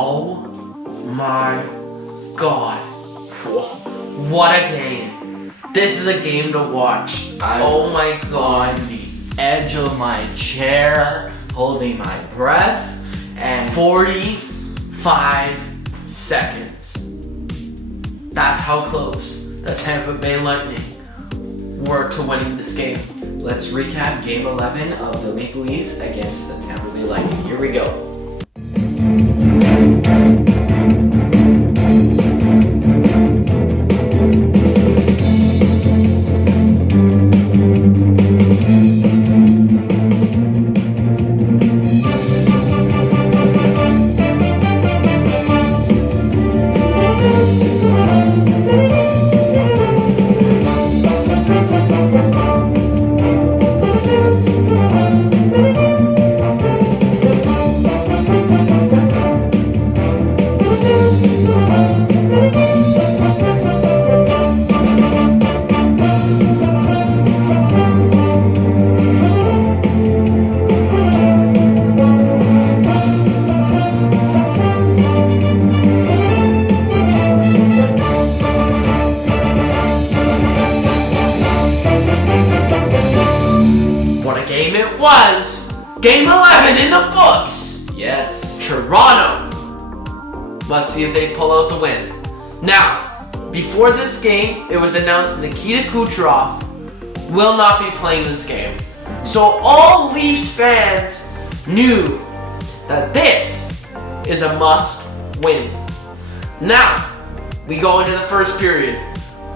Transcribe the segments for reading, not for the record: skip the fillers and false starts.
Oh my god. What a game. This is a game to watch. Oh my god. On the edge of my chair, holding my breath, and 45 seconds. That's how close the Tampa Bay Lightning were to winning this game. let's recap Game 11 of the Maple Leafs against the Tampa Bay Lightning. Here we go. Game 11 in the books! Yes. Toronto. Let's see if they pull out the win. Now, before this game, it was announced Nikita Kucherov will not be playing this game. So all Leafs fans knew that this is a must win. Now, we go into the first period.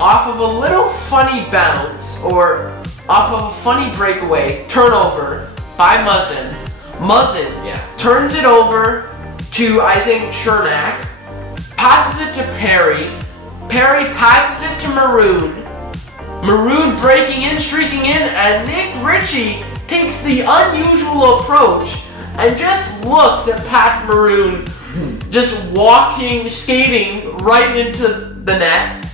Off of a little funny bounce, or off of a funny breakaway, turnover, by Muzzin. Muzzin turns it over to, I think, Chernak. Passes it to Perry. Perry passes it to Maroon. Maroon breaking in, streaking in, and Nick Ritchie takes the unusual approach and just looks at Pat Maroon just walking, skating right into the net.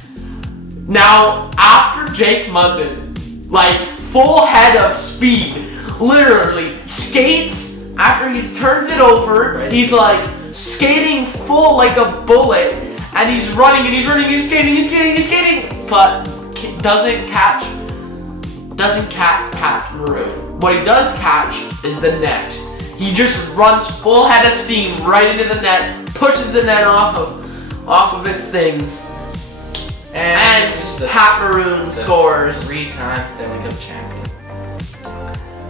Now, after Jake Muzzin, like full head of speed, literally skates after he turns it over. He's like skating full like a bullet, and he's running and he's running, he's skating, but doesn't catch Pat Maroon. What he does catch is the net. He just runs full head of steam right into the net, pushes the net off of its things, and Pat Maroon scores. 3-time Stanley Cup champion.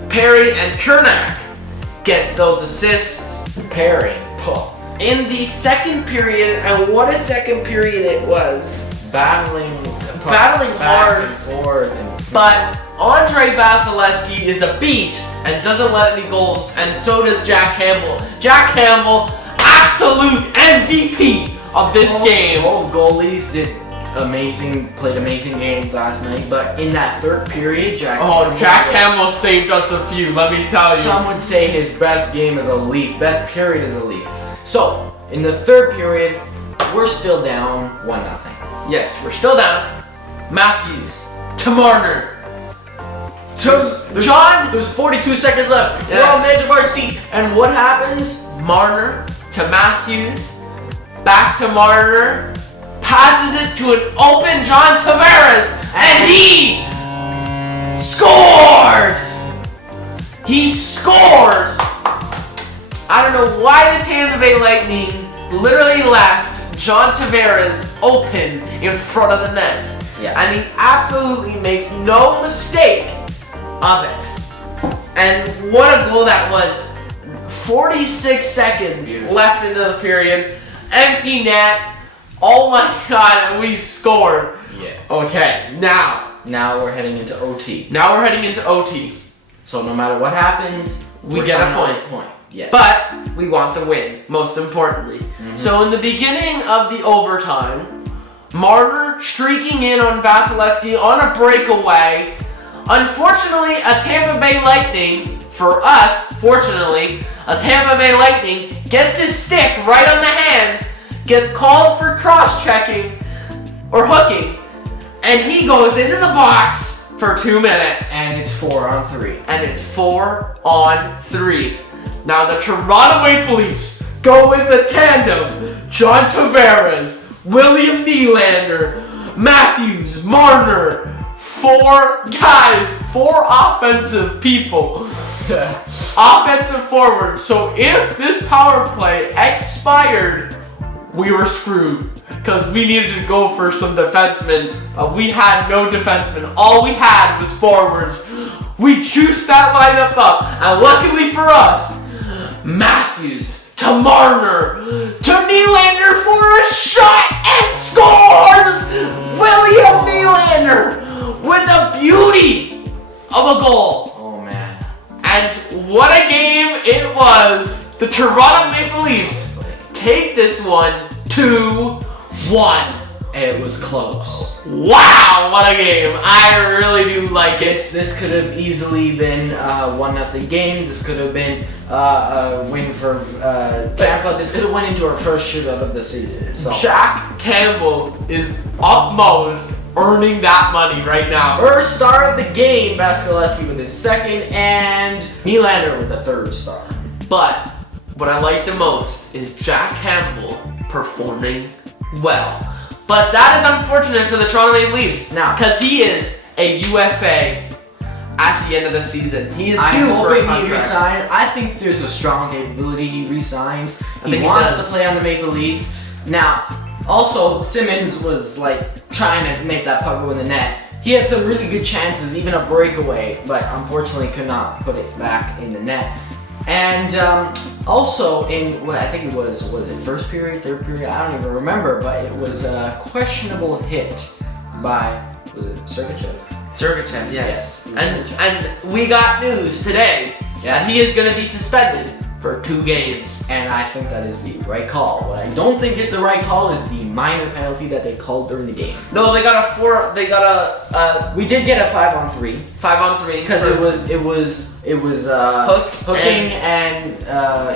Perry and Chernak gets those assists. Perry. In the second period, and what a second period it was. Battling hard. Back and forth. But Andre Vasilevsky is a beast and doesn't let any goals, and so does Jack Campbell. Jack Campbell, absolute MVP of this game. Both goalies played amazing games last night, but in that third period, Jack Campbell saved us a few, let me tell you. Some would say his best game as a Leaf, best period as a Leaf. So, in the third period, we're still down 1-0. Yes, we're still down. Matthews to Marner. There's 42 seconds left. We're on the edge of our seat. And what happens? Marner to Matthews. Back to Marner. Passes it to an open John Tavares, and he scores! He scores! I don't know why the Tampa Bay Lightning literally left John Tavares open in front of the net. Yeah. And he absolutely makes no mistake of it. And what a goal that was. 46 seconds left into the period. Empty net. Oh my god, and we scored. Yeah. Okay, now we're heading into OT. So no matter what happens, we get a point. Yes. But we want the win, most importantly. So in the beginning of the overtime, Marner streaking in on Vasilevsky on a breakaway. Unfortunately, a Tampa Bay Lightning, for us, fortunately, a Tampa Bay Lightning gets his stick right on the hands, gets called for cross-checking or hooking, and he goes into the box for 2 minutes. And it's 4-on-3. And it's 4-on-3. Now the Toronto Maple Leafs go in the tandem. John Tavares, William Nylander, Matthews, Marner. 4 guys, 4 offensive people. Offensive forward. So if this power play expired, we were screwed. Because we needed to go for some defensemen. We had no defensemen. All we had was forwards. We juiced that lineup up. And luckily for us, Matthews to Marner to Nylander for a shot and scores! William Nylander with the beauty of a goal. Oh man. And what a game it was. The Toronto Maple Leafs take this one 2-1. It was close. Wow, what a game. I really do like it. This could have easily been a 1-0 game. This could have been a win for Tampa. This could have went into our first shootout of the season. So. Jack Campbell is utmost earning that money right now. First star of the game, Vasilevsky with his second, and Nylander with the third star. But what I like the most is Jack Campbell performing well. But that is unfortunate for the Toronto Maple Leafs now, because he is a UFA at the end of the season. He is due for a contract. He resigns. I think there's a strong capability he resigns. He wants to play on the Maple Leafs. Now, also, Simmons was like trying to make that puck go in the net. He had some really good chances, even a breakaway, but unfortunately could not put it back in the net. And also in what I think it was it first period, third period? I don't even remember, but it was a questionable hit by, was it Sergachev? Sergachev, yes. And we got news today that he is going to be suspended for 2 games. And I think that is the right call. What I don't think is the right call is the minor penalty that they called during the game. No, they got a 4. They got a. We did get a 5-on-3. 5-on-3 because it was hooking and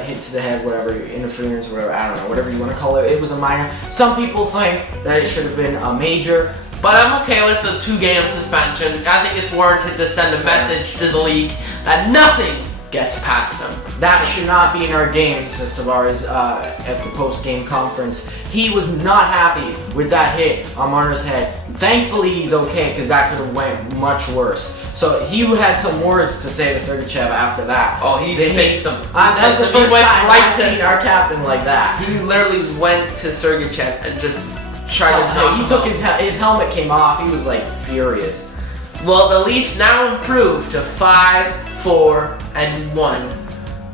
hit to the head, whatever, interference, whatever. I don't know, whatever you want to call it. It was a minor. Some people think that it should have been a major. But I'm okay with the 2-game suspension. I think it's warranted to send a message to the league that nothing gets past them. That should not be in our game, says Tavares at the post-game conference. He was not happy with that hit on Marner's head. Thankfully, he's okay, because that could have went much worse. So he had some words to say to Sergachev after that. Oh, he faced him. That's the first time I've seen our captain like that. He literally went to Sergachev and just tried to knock him He took out. his helmet came off. He was like furious. Well, the Leafs now improved to 5-4-1,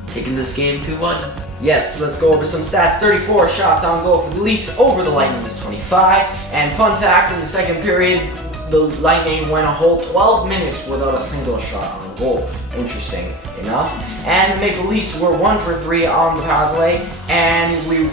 taking this game 2-1. Yes, let's go over some stats. 34 shots on goal for the Leafs over the Lightning's 25. And fun fact, in the second period, the Lightning went a whole 12 minutes without a single shot on goal. Interesting enough. And the Maple Leafs were 1 for 3 on the power play, and the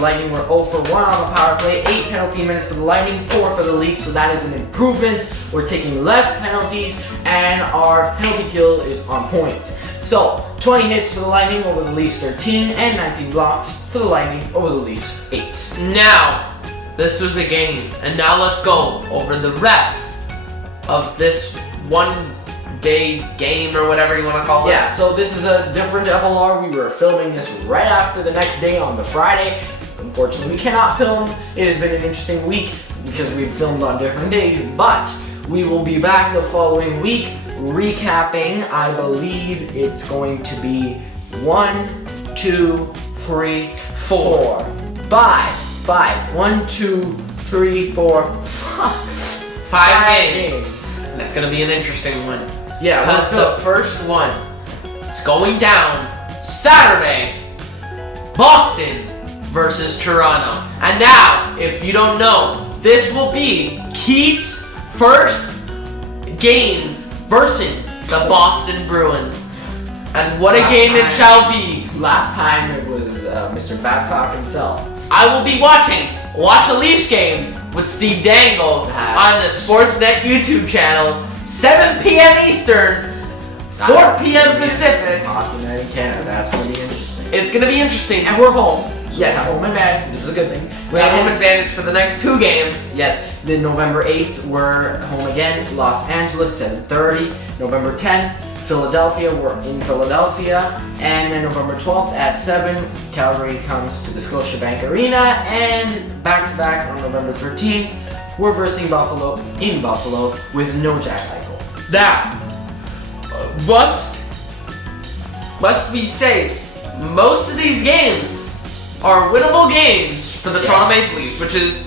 Lightning were 0 for 1 on the power play. 8 penalty minutes for the Lightning, 4 for the Leafs, so that is an improvement. We're taking less penalties, and our penalty kill is on point. So, 20 hits for the Lightning over the Leafs 13, and 19 blocks for the Lightning over the Leafs 8. Now, this was a game, and now let's go over the rest of this one-day game, or whatever you want to call it. Yeah, so this is a different FLR. We were filming this right after the next day on the Friday. Unfortunately, we cannot film. It has been an interesting week because we've filmed on different days, but we will be back the following week recapping. I believe it's going to be 1, 2, 3, 4, 5. 1, 2, 3, 4, 5 games. That's gonna be an interesting one. Yeah, that's the first one. It's going down Saturday. Boston versus Toronto. And now, if you don't know, this will be Keith's first game versus the Boston Bruins. And what a game it shall be. Last time it was Mr. Babcock himself. I will be watch a Leafs game with Steve Dangle on the Sportsnet YouTube channel, 7 p.m. Eastern, 4 p.m. Pacific. Hockey night in Canada. That's going to be interesting. It's going to be interesting. And we're home. So yes. We have home advantage, which is a good thing. We have home advantage for the next 2 games. Yes. Then November 8th, we're home again. Los Angeles, 7:30. November 10th, Philadelphia, we're in Philadelphia. And then November 12th at 7, Calgary comes to the Scotiabank Arena. And back-to-back on November 13th, we're versing Buffalo in Buffalo with no Jack Eichel. Now, must we say, most of these games are winnable games for the Toronto Maple Leafs, which is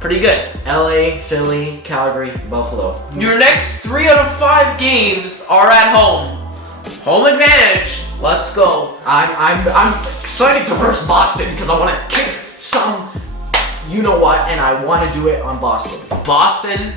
pretty good. LA, Philly, Calgary, Buffalo. Your next 3 out of 5 games are at home. Home advantage. Let's go. I'm excited to verse Boston because I want to kick some, you know what, and I want to do it on Boston. Boston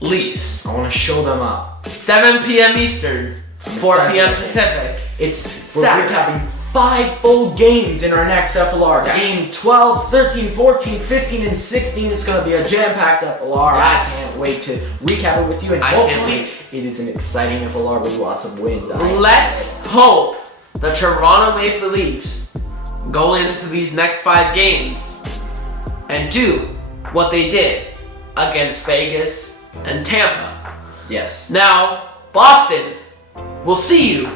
Leafs. I want to show them up. 7 p.m. Eastern, 4 p.m. Pacific. We're Saturday. recapping 5 full games in our next FLR. Yes. Game 12, 13, 14, 15, and 16. It's going to be a jam-packed FLR. Yes. I can't wait to recap it with you, and I can't hopefully it is an exciting FLR with lots of wins. Let's hope the Toronto Maple Leafs go into these next 5 games and do what they did against Vegas and Tampa. Yes. Now, Boston, we'll see you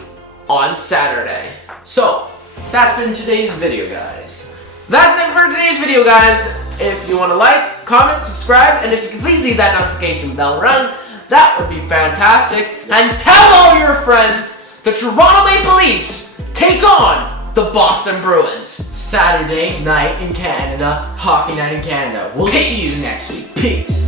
on Saturday. So, that's been today's video, guys. That's it for today's video, guys. If you want to like, comment, subscribe, and if you could please leave that notification bell rung, that would be fantastic. And tell all your friends the Toronto Maple Leafs take on the Boston Bruins. Saturday night in Canada, hockey night in Canada. We'll see you next week. Peace.